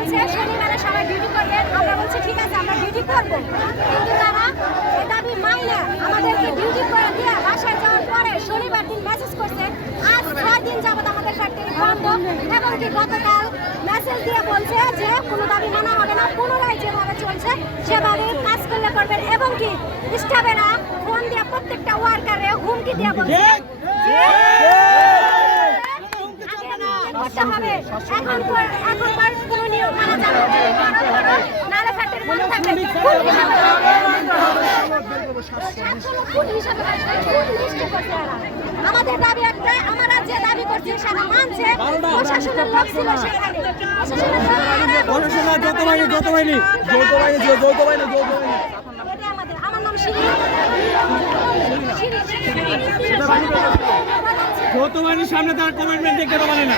বলছে শনিবারে সবাই ডিউটি করবেন, আমরা বলছি ঠিক আছে আমরা ডিউটি করবো, কিন্তু তারা এই দাবি মাইনে আমাদেরকে ডিউটি করে দিয়ে বাসায় যাওয়ার পরে শনিবার দিন মেসেজ করছে আজ 6 দিন যাবত আমাদের ফ্যাক্টরি বন্ধ, এবং কি গতকাল মেসেজ দিয়ে বলছে যে কোনো দাবি মানা হবে না, পুনরায় যেভাবে চলছে সেভাবে কাজ করলে করবেন, এবং কি স্টাফেরা ফোন দিয়ে প্রত্যেকটা ওয়ার্কারে হুমকি দিয়ে বলছে করতে হবে, এখন কোনো নিয়ম মানা যাবে না, নাহলে ফ্যাক্টরি বন্ধ থাকবে। আমাদের দাবি একটাই, আমরা যে দাবি করছি সেটা মানছে, প্রশাসনের লোক ছিল সেখানে, আমার নাম যৌথ বাহিনীর সামনে তার কমিটমেন্ট দেখতে পারে না।